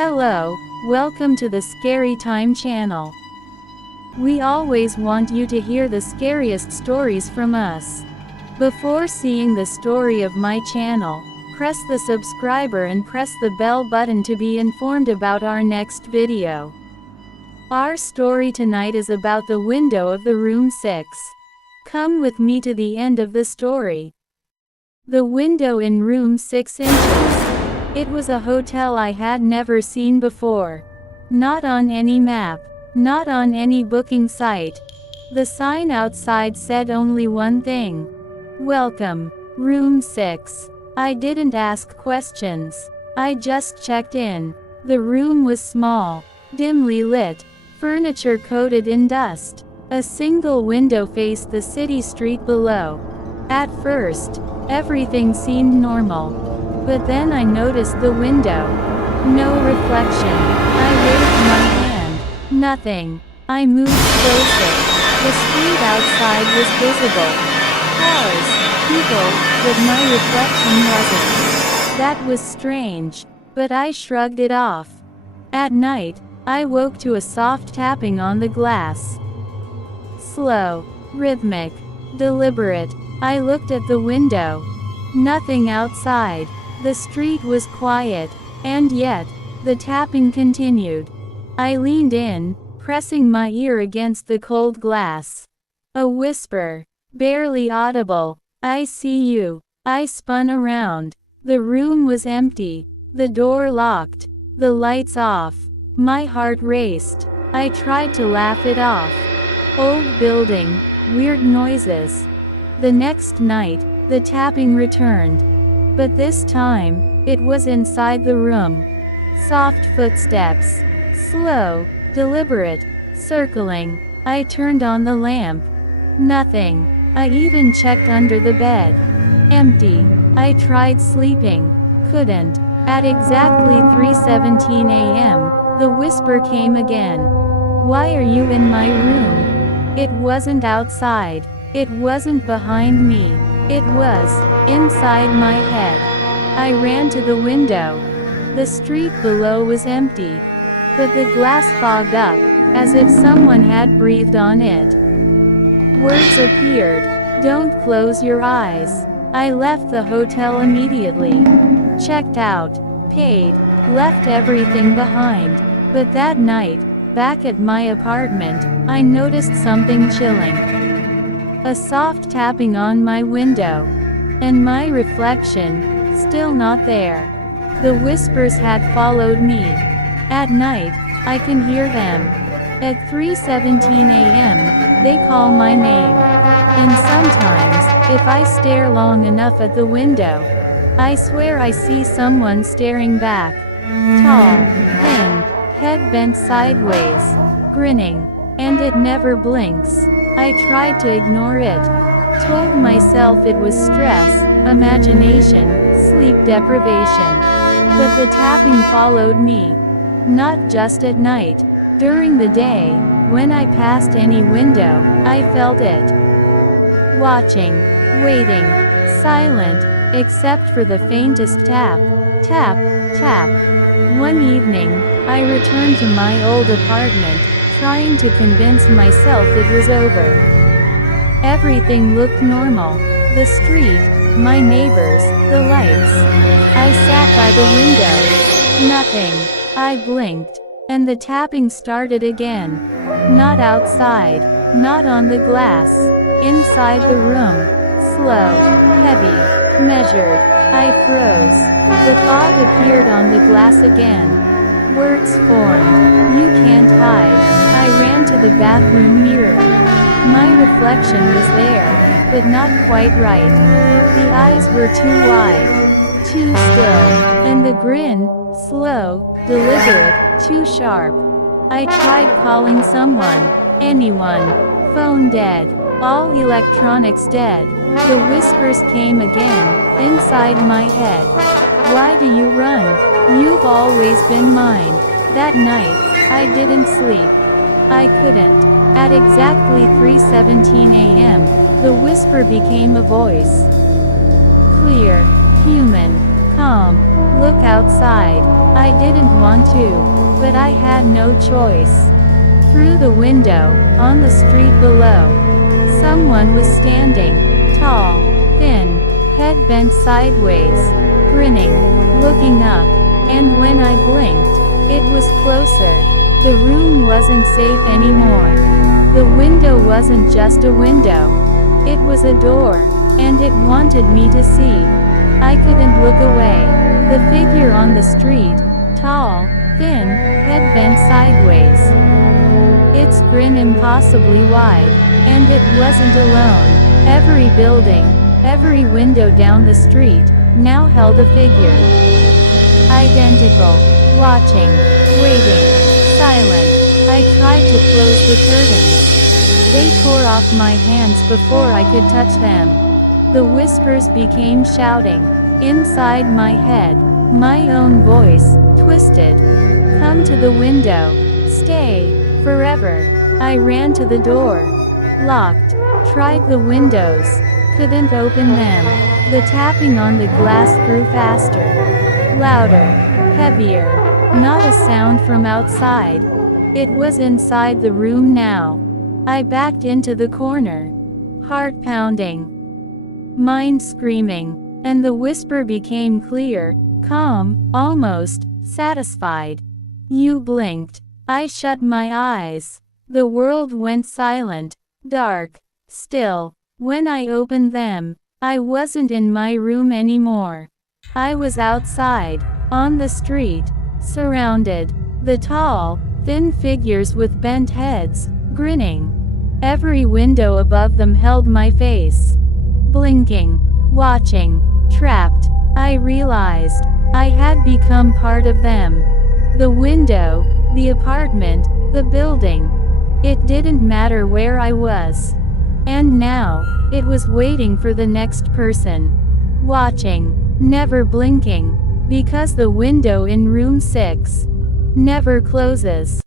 Hello, welcome to the Scary Time channel. We always want you to hear the scariest stories from us. Before seeing the story of my channel, press the subscriber and press the bell button to be informed about our next video. Our story tonight is about the window of the room 6. Come with me to the end of the story. The window in room 6 inches. It was a hotel I had never seen before. Not on any map, not on any booking site. The sign outside said only one thing. Welcome, room 6. I didn't ask questions. I just checked in. The room was small, dimly lit, furniture coated in dust. A single window faced the city street below. At first, everything seemed normal. But then I noticed the window. No reflection. I waved my hand. Nothing. I moved closer. The street outside was visible. Cars, people, but my reflection wasn't. That was strange, but I shrugged it off. At night, I woke to a soft tapping on the glass. Slow, rhythmic, deliberate. I looked at the window. Nothing outside. The street was quiet, and yet, the tapping continued. I leaned in, pressing my ear against the cold glass. A whisper, barely audible, "I see you." I spun around. The room was empty, the door locked, the lights off. My heart raced. I tried to laugh it off. Old building, weird noises. The next night, the tapping returned. But this time, it was inside the room. Soft footsteps. Slow, deliberate, circling. I turned on the lamp. Nothing. I even checked under the bed. Empty. I tried sleeping. Couldn't. At exactly 3:17 a.m., the whisper came again. "Why are you in my room?" It wasn't outside. It wasn't behind me. It was inside my head. I ran to the window. The street below was empty, but the glass fogged up, as if someone had breathed on it. Words appeared. "Don't close your eyes." I left the hotel immediately. Checked out, paid, left everything behind. But that night, back at my apartment, I noticed something chilling. A soft tapping on my window. And my reflection, still not there. The whispers had followed me. At night, I can hear them. At 3:17 a.m., they call my name. And sometimes, if I stare long enough at the window, I swear I see someone staring back. Tall, thin, head bent sideways, grinning. And it never blinks. I tried to ignore it. Told myself it was stress, imagination, sleep deprivation. But the tapping followed me. Not just at night. During the day, when I passed any window, I felt it. Watching, waiting, silent, except for the faintest tap, tap, tap. One evening, I returned to my old apartment, trying to convince myself it was over. Everything looked normal. The street, my neighbors, the lights. I sat by the window. Nothing. I blinked. And the tapping started again. Not outside. Not on the glass. Inside the room. Slow. Heavy. Measured. I froze. The fog appeared on the glass again. Words formed. "You can't hide." I ran to the bathroom mirror. My reflection was there, but not quite right. The eyes were too wide, too still, and the grin, slow, deliberate, too sharp. I tried calling someone, anyone. Phone dead. All electronics dead. The whispers came again, inside my head. "Why do you run? You've always been mine." That night, I didn't sleep. I couldn't. At exactly 3:17 a.m., the whisper became a voice. Clear, human, calm. "Look outside." I didn't want to, but I had no choice. Through the window, on the street below, someone was standing, tall, thin, head bent sideways, grinning, looking up, and when I blinked, it was closer. The room wasn't safe anymore. The window wasn't just a window. It was a door, and it wanted me to see. I couldn't look away. The figure on the street, tall, thin, head bent sideways. Its grin impossibly wide, and it wasn't alone. Every building, every window down the street, now held a figure. Identical, watching, waiting, silent. I tried to close the curtains. They tore off my hands before I could touch them. The whispers became shouting. Inside my head, my own voice, twisted. Come to the window. Stay. Forever. I ran to the door. Locked. Tried the windows. Couldn't open them. The tapping on the glass grew faster. Louder. Heavier. Not a sound from outside. It was inside the room now. I backed into the corner. Heart pounding. Mind screaming. And the whisper became clear, calm, almost satisfied. You blinked. I shut my eyes. The world went silent, dark, still. When I opened them, I wasn't in my room anymore. I was outside, on the street, surrounded. The tall, thin figures with bent heads, grinning. Every window above them held my face. Blinking, watching, trapped. I realized I had become part of them. The window, the apartment, the building. It didn't matter where I was. And now, it was waiting for the next person. Watching, never blinking, because the window in room 6 never closes.